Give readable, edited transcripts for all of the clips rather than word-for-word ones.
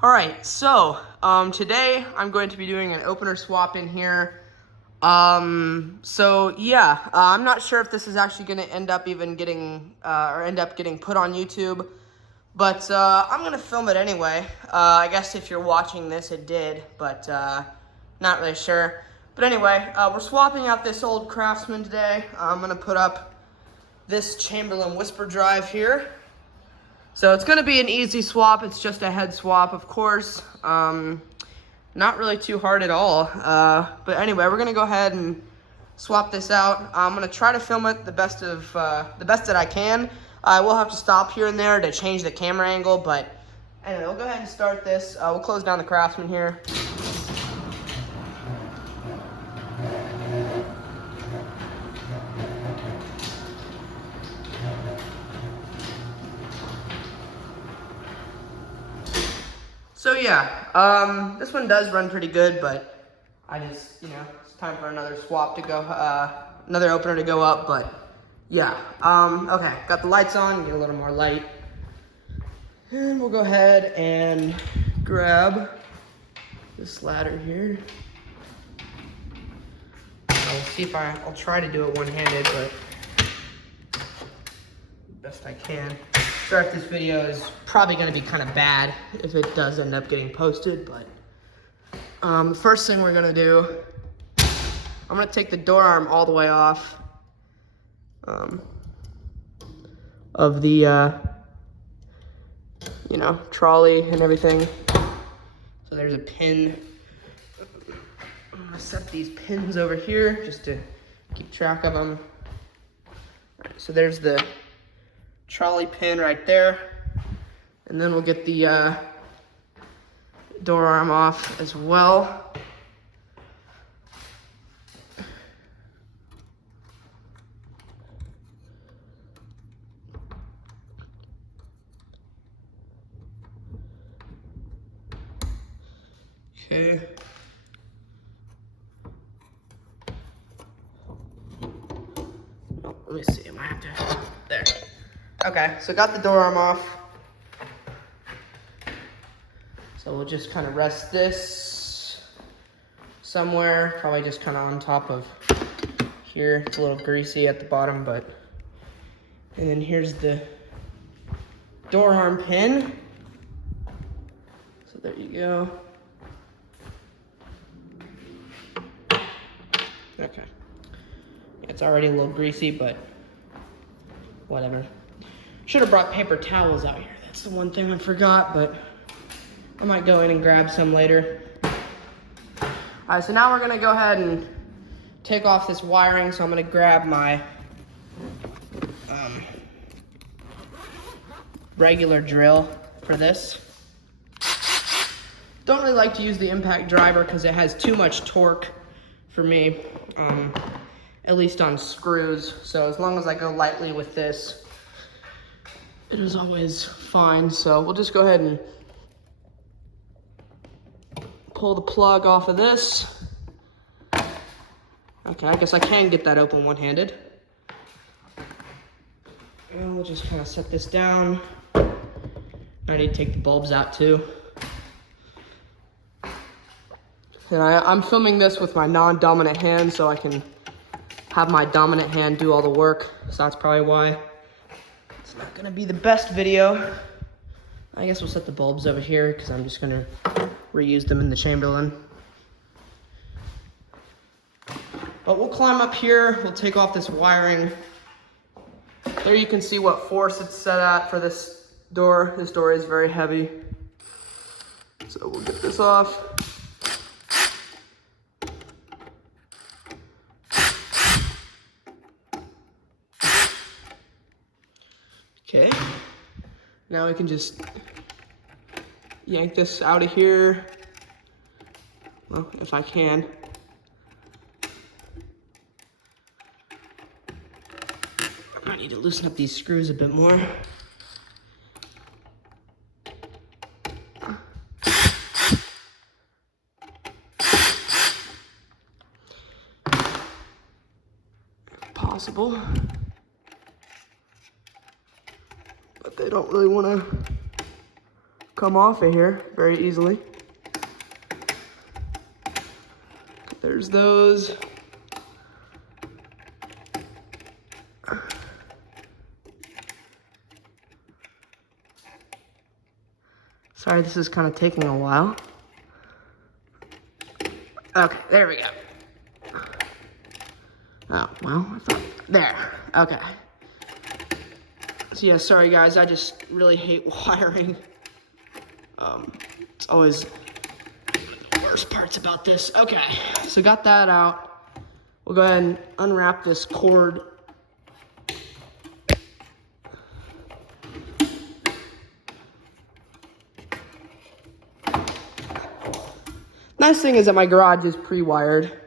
All right, so today I'm going to be doing an opener swap in here. I'm not sure if this is actually going to end up even getting getting put on YouTube, but I'm going to film it anyway. I guess if you're watching this, it did, but not really sure. But anyway, we're swapping out this old Craftsman today. I'm going to put up this Chamberlain Whisper Drive here. So it's going to be an easy swap. It's just a head swap, of course. Not really too hard at all. But anyway, we're going to go ahead and swap this out. I'm going to try to film it the best that I can. I will have to stop here and there to change the camera angle, but anyway, we'll go ahead and start this. We'll close down the Craftsman here. So yeah, this one does run pretty good, but I just, it's time for another swap to go, another opener to go up, but yeah. Okay, got the lights on, get a little more light. And we'll go ahead and grab this ladder here. I'll see if I'll try to do it one-handed, but best I can. Sorry if this video is probably going to be kind of bad if it does end up getting posted, but the first thing we're going to do, I'm going to take the door arm all the way off of the, trolley and everything. So there's a pin. I'm going to set these pins over here just to keep track of them. All right, so there's the trolley pin right there, and then we'll get the door arm off as well. Okay. Oh, let me see, I might have to, there. Okay, so got the door arm off. So we'll just kind of rest this somewhere, probably just kind of on top of here. It's a little greasy at the bottom, but, and then here's the door arm pin. So there you go. Okay. It's already a little greasy, but whatever. Should have brought paper towels out here. That's the one thing I forgot, but I might go in and grab some later. All right, so now we're gonna go ahead and take off this wiring. So I'm gonna grab my regular drill for this. Don't really like to use the impact driver because it has too much torque for me, at least on screws. So as long as I go lightly with this, it is always fine. So we'll just go ahead and pull the plug off of this. Okay, I guess I can get that open one-handed. And we'll just kind of set this down. I need to take the bulbs out too. And I'm filming this with my non-dominant hand so I can have my dominant hand do all the work. So that's probably why it's not gonna be the best video. I guess we'll set the bulbs over here because I'm just gonna reuse them in the Chamberlain. But we'll climb up here, we'll take off this wiring. There you can see what force it's set at for this door. This door is very heavy. So we'll get this off. Okay, now we can just yank this out of here. Well, if I can. I might need to loosen up these screws a bit more. If possible. But they don't really want to come off of here very easily. There's those. Sorry, this is kind of taking a while. Okay, there we go. Oh, well, I thought, there, okay. So yeah, sorry guys, I just really hate wiring. It's always the worst parts about this. Okay, so got that out. We'll go ahead and unwrap this cord. Nice thing is that my garage is pre-wired,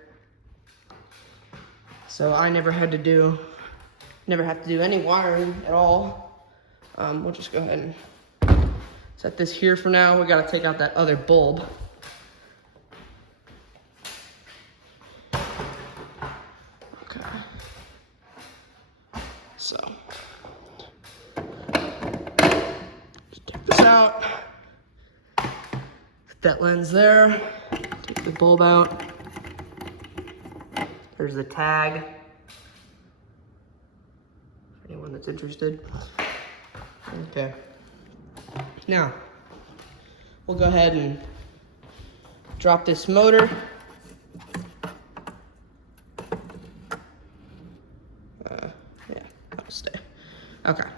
so I never have to do any wiring at all. We'll just go ahead and set this here for now. We gotta take out that other bulb. Okay. So, just take this out. Put that lens there. Take the bulb out. There's the tag. For anyone that's interested. Okay. Now, we'll go ahead and drop this motor. Yeah, that'll stay. Okay.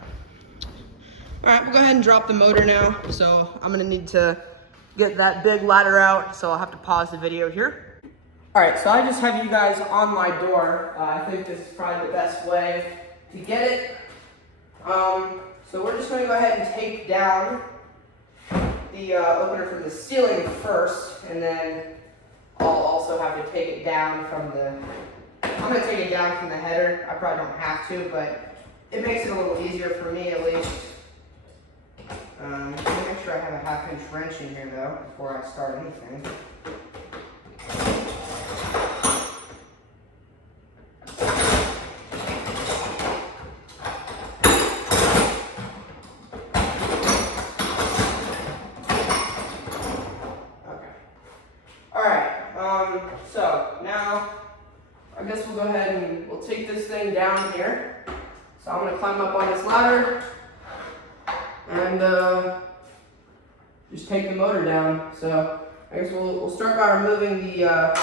All right, we'll go ahead and drop the motor now. So I'm gonna need to get that big ladder out, so I'll have to pause the video here. All right, so I just have you guys on my door. I think this is probably the best way to get it. So we're just gonna go ahead and take down the opener from the ceiling first, and then I'll also have to take it down from the, I'm gonna take it down from the header. I probably don't have to, but it makes it a little easier for me at least. Let me make sure I have a 1/2 inch wrench in here though, before I start anything. Okay. Alright, so now I guess we'll go ahead and we'll take this thing down here. So I'm gonna climb up on this ladder and just take the motor down. So I guess we'll start by removing the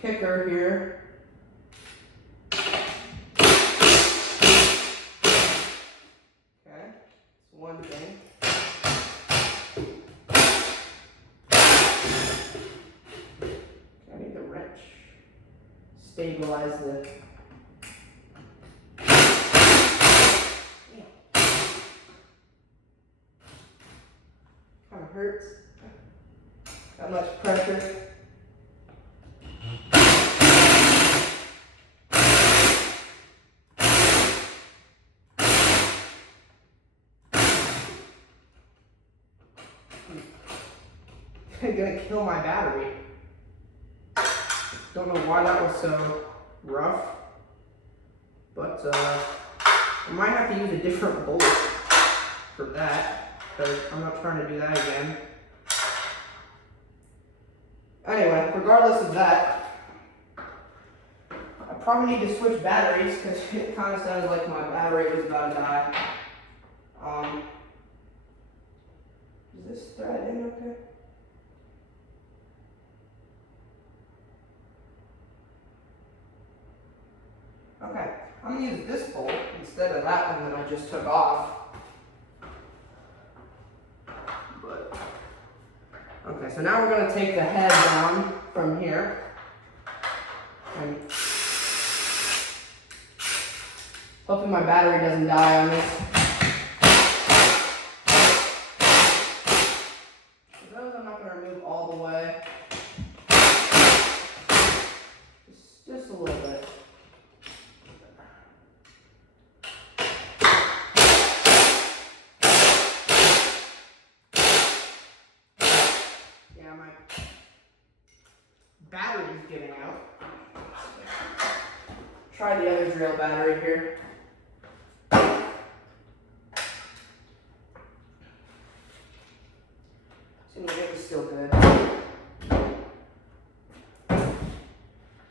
kicker here. Okay, that's one thing. I need the wrench. Stabilize the. Hurts. Got much pressure. I'm gonna kill my battery. Don't know why that was so rough, but I might have to use a different bolt for that. Because I'm not trying to do that again. Anyway, regardless of that, I probably need to switch batteries because it kind of sounded like my battery was about to die. Is this thread in okay? Okay, I'm gonna use this bolt instead of that one that I just took off. Okay, so now we're going to take the head down from here. And hopefully my battery doesn't die on this. For those, I'm not going to remove all the way. Just a little bit. My battery's giving out. Try the other drill battery here. Seems like it was still good.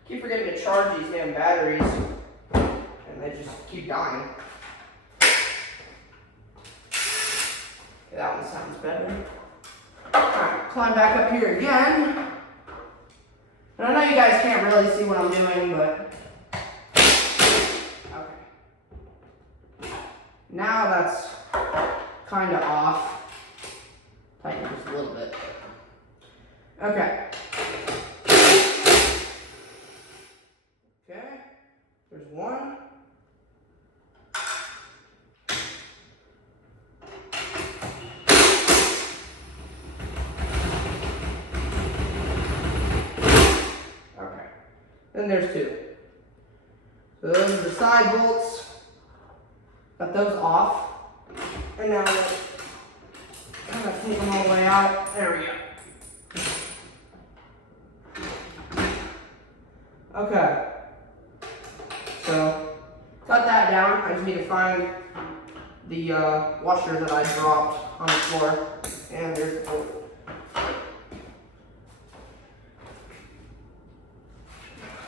Keep forgetting to charge these damn batteries, and they just keep dying. Okay, that one sounds better. Alright, climb back up here again. And I know you guys can't really see what I'm doing, but okay. Now that's kind of off. Tighten just a little bit. Okay. Okay. There's one. Okay. Then there's two. So those are the side bolts. Got those off. And now I'm gonna take them all the way out. There we go. Okay. So, cut that down. I just need to find the washer that I dropped on the floor. And there's the bolt.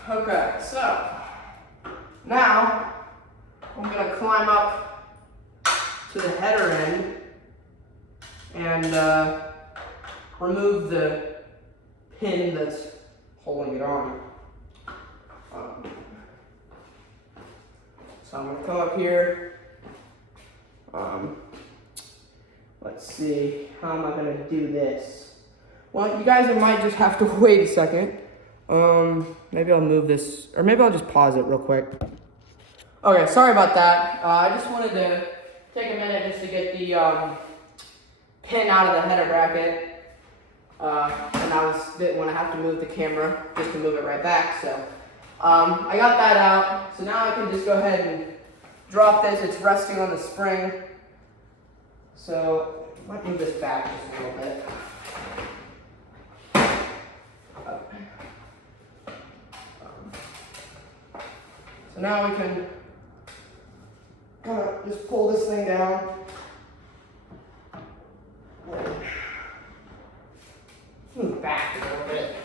Okay, so now I'm going to climb up to the header end and remove the pin that's holding it on. So I'm going to come up here. Let's see, how am I going to do this? Well, you guys might just have to wait a second. Maybe I'll move this, or maybe I'll just pause it real quick. Okay, sorry about that. I just wanted to take a minute just to get the pin out of the header bracket. And didn't want to have to move the camera just to move it right back, so. I got that out, so now I can just go ahead and drop this. It's resting on the spring. So, I might move this back just a little bit. So now we can kind of just pull this thing down. Move back a little bit.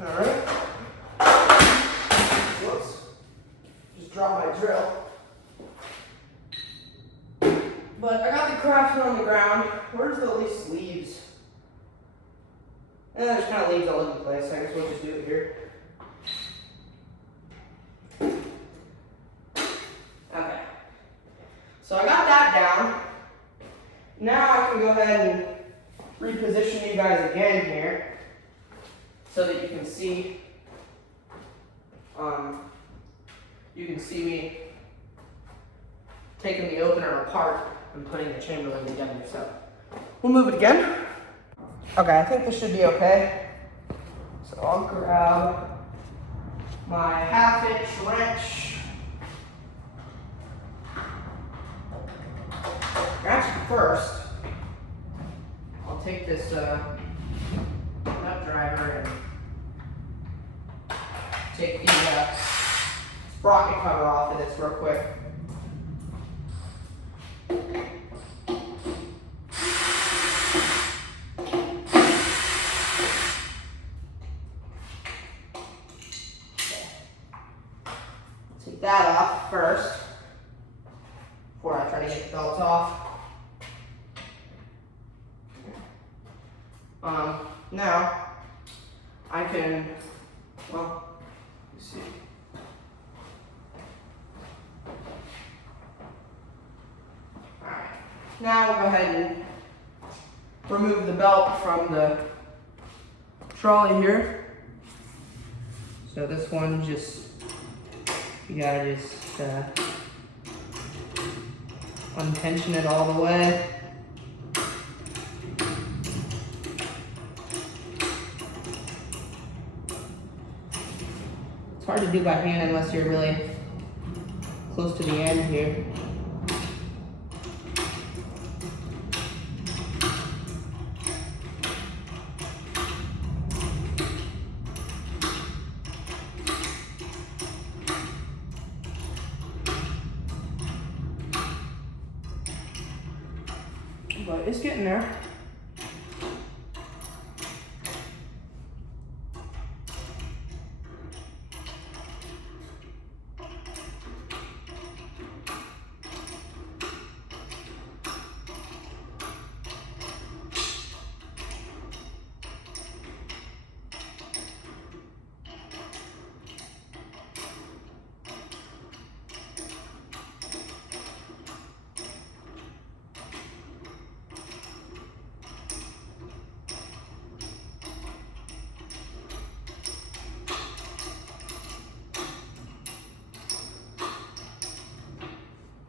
Alright. Whoops. Just dropped my drill. But I got the craftsman on the ground. Where's the least leaves? And there's kind of leaves all over the place, so I guess we'll just do it here. Okay. So I got that down. Now I can go ahead and reposition you guys again here so that you can see me taking the opener apart and putting the Chamberlain together. So we'll move it again. Okay, I think this should be okay. So I'll grab my 1/2-inch wrench. Actually, first, I'll take this nut driver and take the sprocket cover off of this real quick. Take that off first before I try to get the belts off. Now I can, well, let's see. Alright, now we'll go ahead and remove the belt from the trolley here. So this one just, you gotta just untension it all the way. It's hard to do by hand unless you're really close to the end here. it's getting there.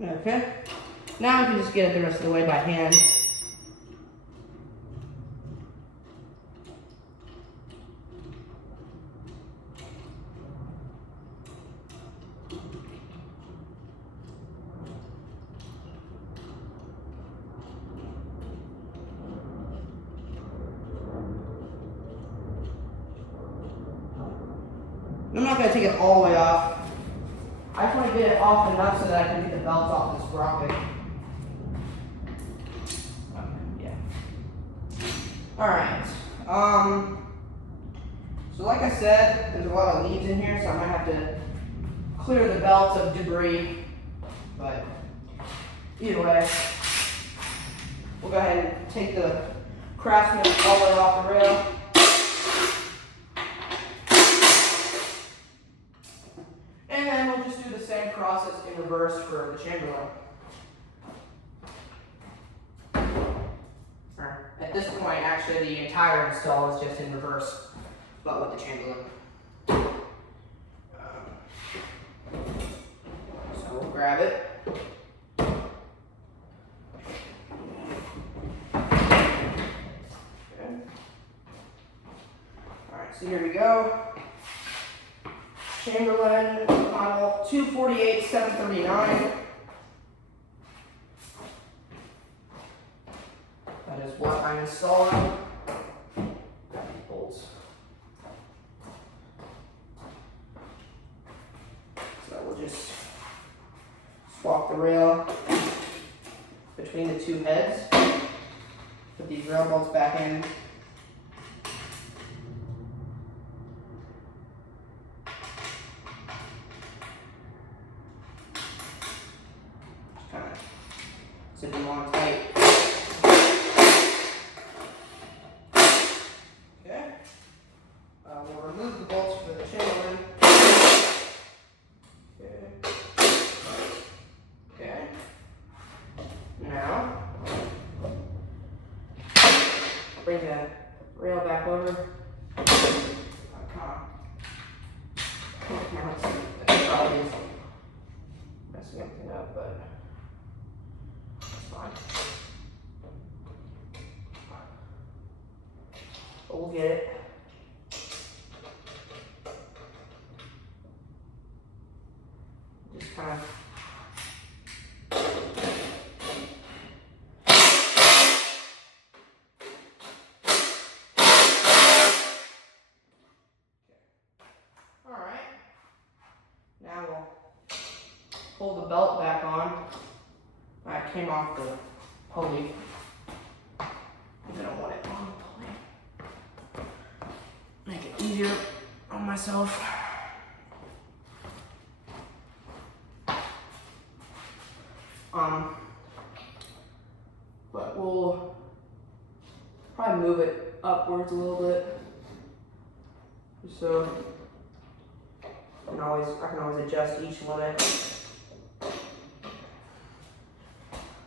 Okay, now we can just get it the rest of the way by hand. I'm not going to take it all the way off. I just want to get it off enough so that I can get the belt off this sprocket. Yeah. Alright. So like I said, there's a lot of leaves in here, so I might have to clear the belt of debris. But either way, we'll go ahead and take the Craftsman all the way off the rail. And then we'll just do the same process in reverse for the Chamberlain. At this point, actually, the entire install is just in reverse, but with the Chamberlain. So we'll grab it. Okay. Alright, so here we go. Chamberlain model 248-739. That is what I'm installing. Got these bolts. So we'll just swap the rail between the two heads. Put these rail bolts back in. Zip them on tight. Okay. We'll remove the bolts for the Chamberlain. Okay. Okay. Now, bring the rail back over. Now it's probably messing everything up, but. But we'll get it. Just kind of Alright. Now we'll pull the belt back on. That came off the pulley. I don't want it on the pulley. Make it easier on myself. But we'll probably move it upwards a little bit. So I can always adjust each limit.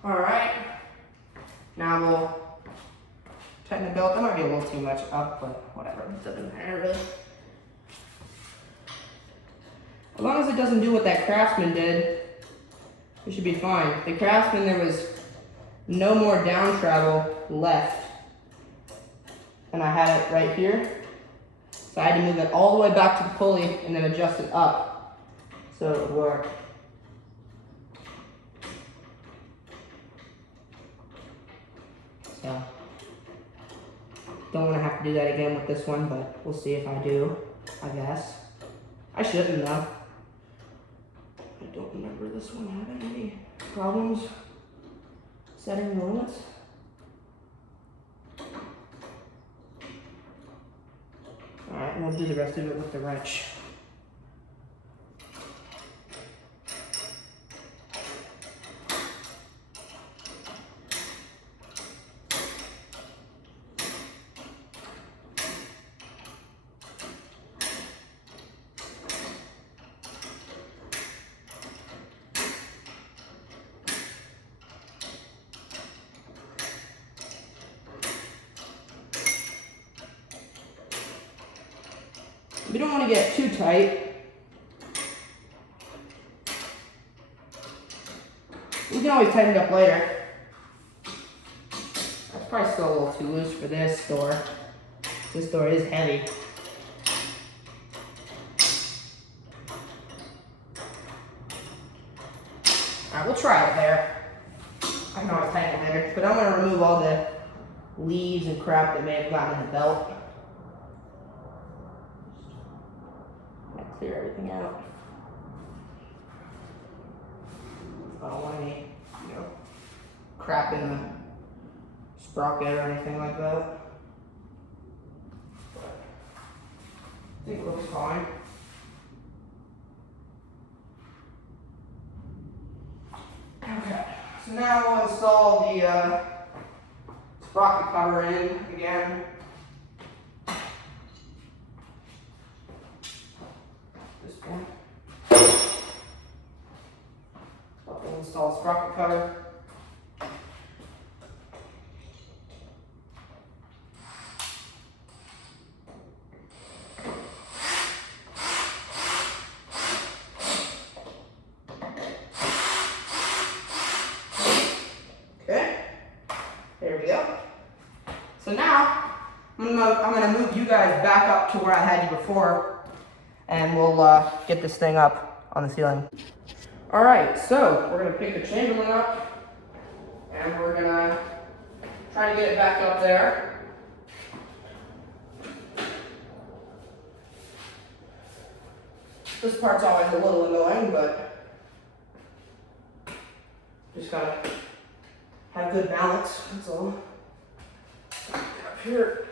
Alright, now we'll tighten the belt. That might be a little too much up, but whatever, it doesn't matter really. As long as it doesn't do what that Craftsman did, it should be fine. The Craftsman, there was no more down travel left. And I had it right here. So I had to move it all the way back to the pulley and then adjust it up so it would work. So, don't want to have to do that again with this one, but we'll see if I do, I guess. I shouldn't though. I don't remember this one having any problems setting the limits. and we'll do the rest of it with the wrench. We don't want to get too tight. We can always tighten it up later. That's probably still a little too loose for this door. This door is heavy. Alright, we'll try it there. I can always tighten it later. But I'm going to remove all the leaves and crap that may have gotten in the belt. Clear everything out. I don't want any, crap in the sprocket or anything like that. But I think it looks fine. Okay, so now we'll install the sprocket cover in again. We'll install a sprocket cover. Okay, there we go. So now I'm gonna move you guys back up to where I had you before, and we'll get this thing up on the ceiling. All right, so we're gonna pick the Chamberlain up, and we're gonna try to get it back up there. This part's always a little annoying, but just gotta have good balance, that's all. Get up here.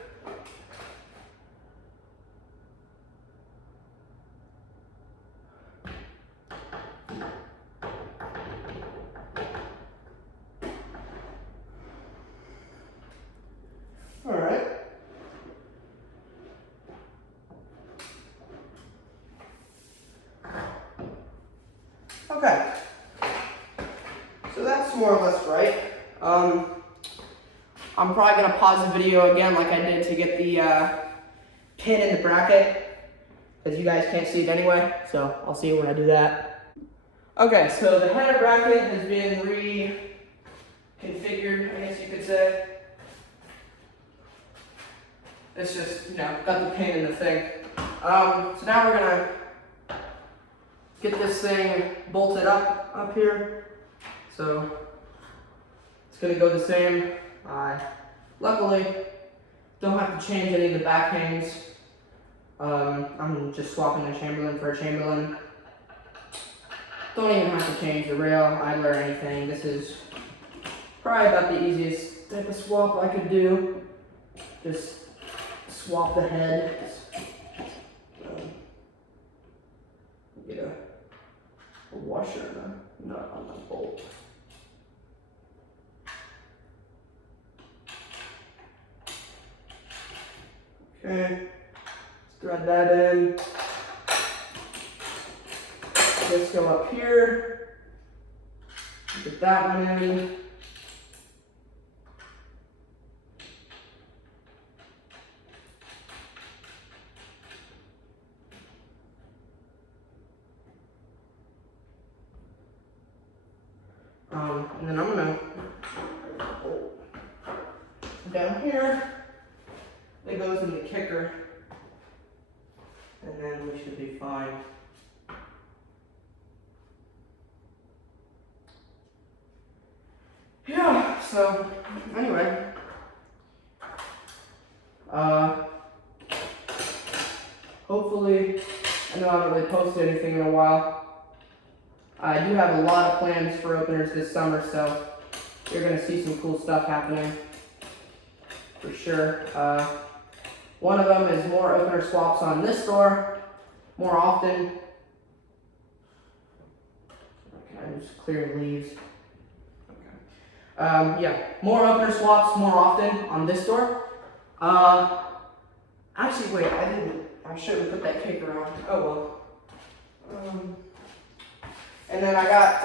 Okay, so that's more or less right. I'm probably gonna pause the video again like I did to get the pin in the bracket, because you guys can't see it anyway, so I'll see you when I do that. Okay, so the header bracket has been reconfigured, I guess you could say. It's just, got the pin in the thing. So now we're gonna get this thing bolted up here. So it's gonna go the same. Luckily, don't have to change any of the back hangs. I'm just swapping the Chamberlain for a Chamberlain. Don't even have to change the rail, idler, or anything. This is probably about the easiest type of swap I could do. Just swap the head. Get a washer and a nut on the bolt. Okay, let's thread that in. Let's go up here. Get that one in. And then I'm gonna down here. It goes in the kicker, and then we should be fine. Yeah, so anyway, hopefully, I know I haven't really posted anything in a while. I do have a lot of plans for openers this summer, so you're gonna see some cool stuff happening, for sure. One of them is more opener swaps on this door more often. Can I just clear leaves? Okay. Yeah, more opener swaps more often on this door. Actually, wait, I should have put that kicker on. Oh well. And then I got,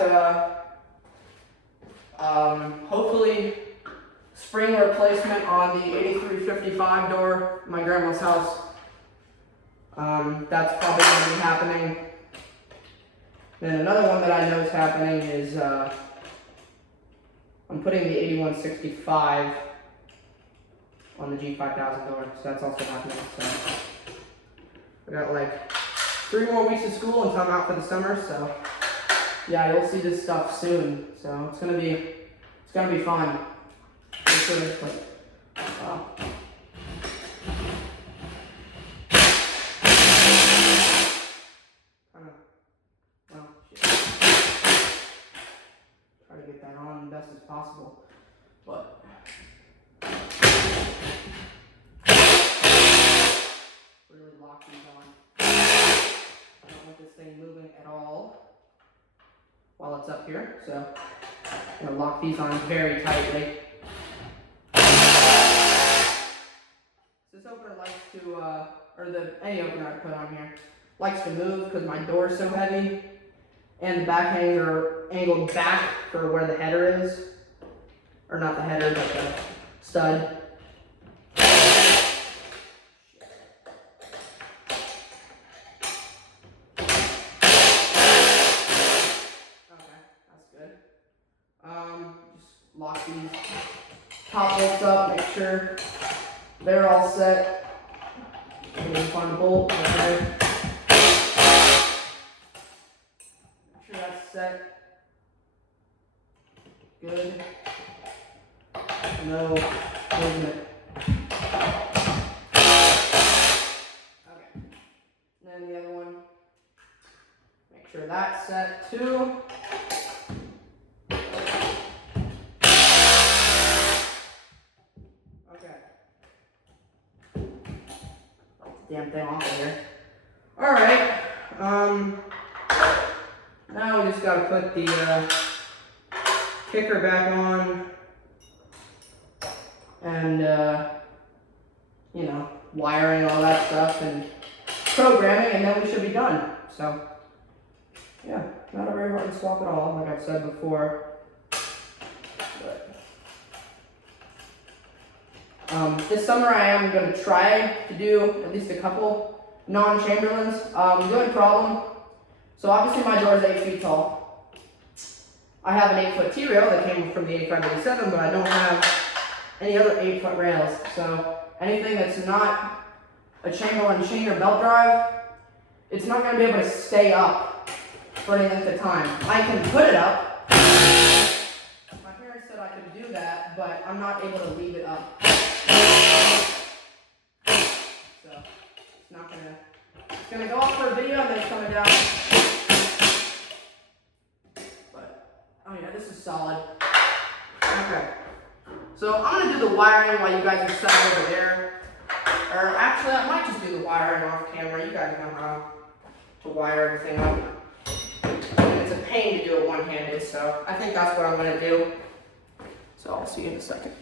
hopefully, spring replacement on the 8355 door, my grandma's house. That's probably going to be happening. Then another one that I know is happening is, I'm putting the 8165 on the G5000 door, so that's also happening. So I got like 3 more weeks of school until I'm out for the summer, so yeah, you'll see this stuff soon. So it's gonna be fun. Try to get that on best as possible, but. Really lock these on. I don't want this thing moving at all while it's up here, so I'm going to lock these on very tightly. This opener likes to, any opener I put on here, likes to move because my door is so heavy, and the back hangs are angled back for where the header is, or not the header, but the stud. Just lock these top bolts up, make sure they're all set. And then find the bolt right there. Make sure that's set. Good. No movement. Okay. And then the other one. Make sure that's set too. Damn thing off of here. Alright, now we just gotta put the kicker back on and, you know, wiring all that stuff and programming, and then we should be done. So, yeah, not a very hard swap at all, like I've said before. This summer I am going to try to do at least a couple non-Chamberlains. The only problem, so obviously my door is 8 feet tall. I have an 8-foot T-rail that came from the 8587, but I don't have any other 8-foot rails. So anything that's not a Chamberlain chain or belt drive, it's not going to be able to stay up for any length of time. I can put it up. My parents said I could do that, but I'm not able to leave it up. So it's gonna go up for a video and then it's coming down. But oh yeah, this is solid. Okay. So I'm gonna do the wiring while you guys are sat over there. Or actually I might just do the wiring off camera. You guys know how to wire everything up. And it's a pain to do it one-handed, so I think that's what I'm gonna do. So I'll see you in a second.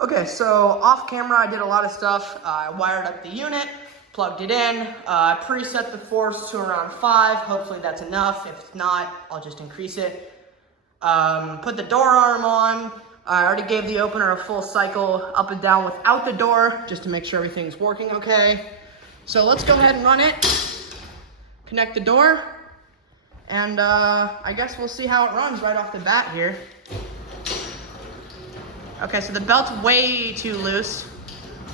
Okay, so off camera I did a lot of stuff. I wired up the unit, plugged it in, I preset the force to around 5. Hopefully that's enough. If it's not, I'll just increase it. Put the door arm on. I already gave the opener a full cycle up and down without the door, just to make sure everything's working okay. So let's go ahead and run it, connect the door, and I guess we'll see how it runs right off the bat here. Okay, so the belt's way too loose,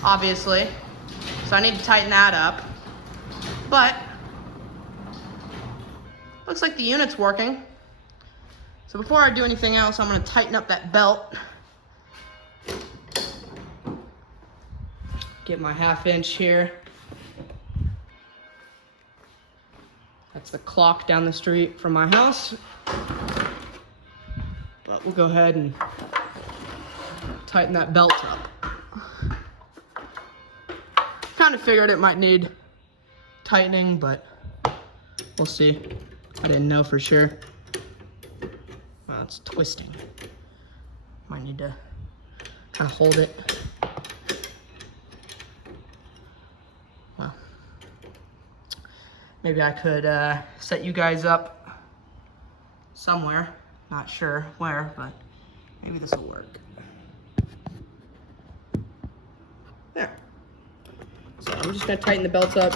obviously, so I need to tighten that up, but looks like the unit's working. So before I do anything else, I'm going to tighten up that belt. Get my 1/2 inch here. That's the clock down the street from my house. But we'll go ahead and tighten that belt up. kind of figured it might need tightening, but we'll see. I didn't know for sure. Well, it's twisting. Might need to kind of hold it. Well, maybe I could set you guys up somewhere. Not sure where, but maybe this will work. There. So I'm just gonna tighten the belt up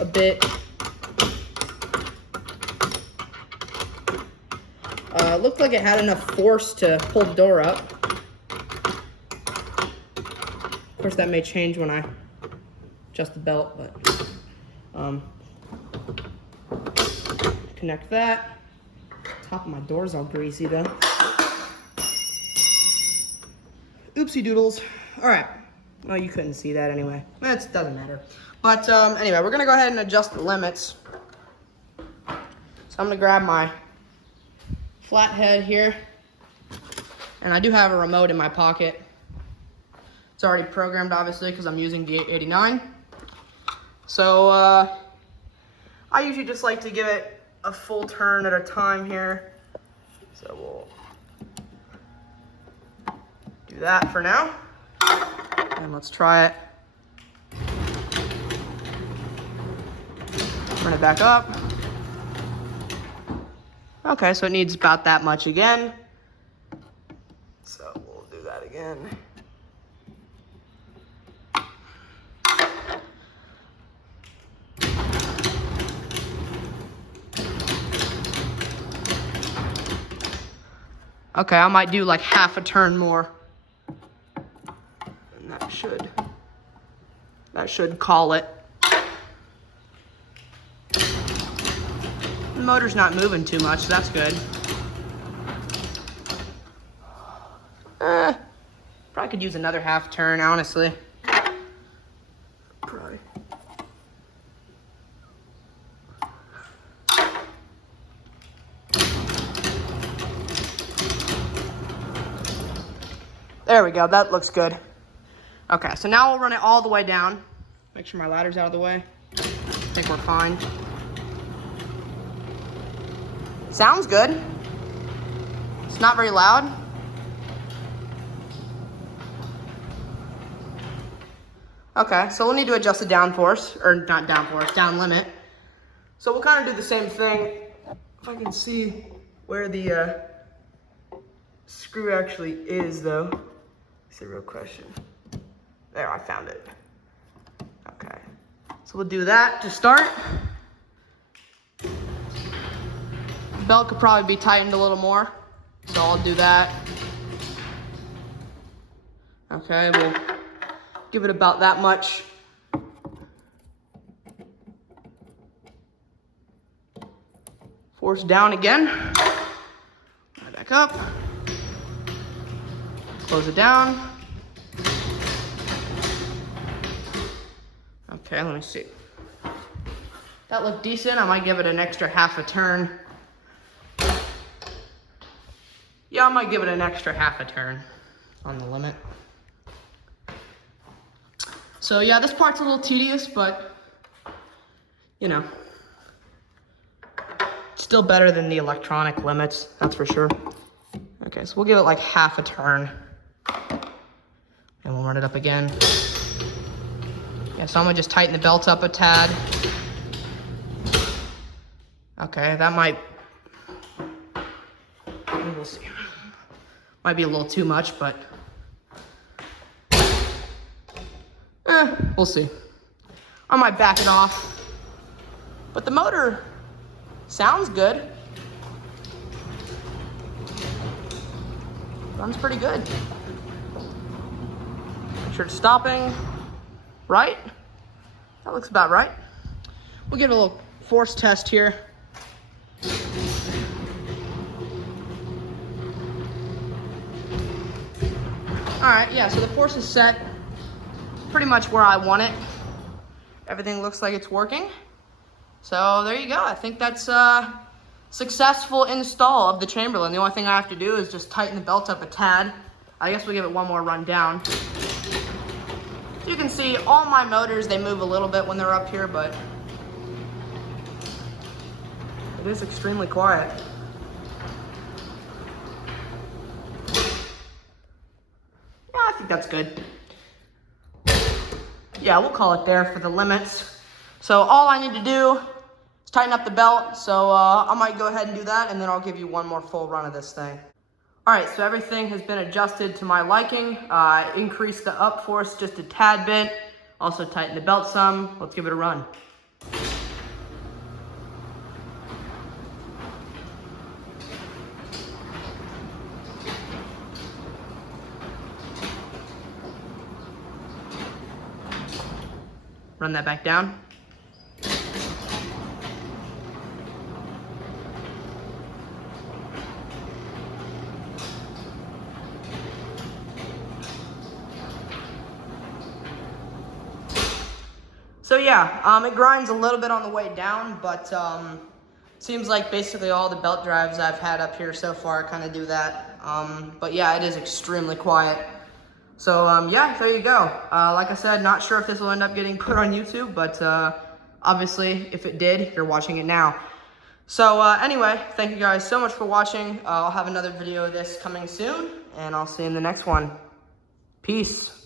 a bit. It looked like it had enough force to pull the door up. Of course, that may change when I adjust the belt, but connect that. Top of my door's all greasy though. Oopsie doodles. All right. Well, you couldn't see that anyway. It doesn't matter. But anyway, we're gonna go ahead and adjust the limits. So I'm gonna grab my flathead here, and I do have a remote in my pocket. It's already programmed, obviously, because I'm using the 889. So I usually just like to give it a full turn at a time here. So we'll do that for now, and let's try it. Turn it back up. Okay, so it needs about that much again. So we'll do that again. Okay, I might do like half a turn more. And that should call it. The motor's not moving too much, so that's good. Probably could use another half turn, honestly. Probably. There we go, that looks good. Okay, so now we'll run it all the way down. Make sure my ladder's out of the way. I think we're fine. Sounds good. It's not very loud. Okay, so we'll need to adjust the downforce, or not downforce, down limit. So we'll kind of do the same thing. If I can see where the screw actually is, though. That's the real question. There, I found it. Okay, so we'll do that to start. Belt could probably be tightened a little more, so I'll do that. Okay, we'll give it about that much. Force down again. Back up. Close it down. Okay, let me see. That looked decent. I might give it an extra half a turn. Yeah, I might give it an extra half a turn on the limit. So yeah, this part's a little tedious, but you know, still better than the electronic limits, that's for sure. Okay, so we'll give it like half a turn, and we'll run it up again. Yeah, so I'm gonna just tighten the belt up a tad. Okay, that might, we'll see. Might be a little too much, but we'll see. I might back it off. But the motor sounds good. Runs pretty good. Make sure it's stopping right. That looks about right. We'll give it a little force test here. All right, yeah, so the force is set pretty much where I want it. Everything looks like it's working. So there you go. I think that's a successful install of the Chamberlain. The only thing I have to do is just tighten the belt up a tad. I guess we'll give it one more run down. You can see all my motors, they move a little bit when they're up here, but it is extremely quiet. Yeah, I think that's good. Yeah, we'll call it there for the limits. So all I need to do is tighten up the belt. So I might go ahead and do that, and then I'll give you one more full run of this thing. All right, so everything has been adjusted to my liking. Increased the up force just a tad bit. Also tighten the belt some. Let's give it a run. Run that back down. So yeah, it grinds a little bit on the way down, but seems like basically all the belt drives I've had up here so far kind of do that. But yeah, it is extremely quiet. So yeah, there you go. Like I said, not sure if this will end up getting put on YouTube, but obviously if it did, you're watching it now. So anyway, thank you guys so much for watching. I'll have another video of this coming soon, and I'll see you in the next one. Peace.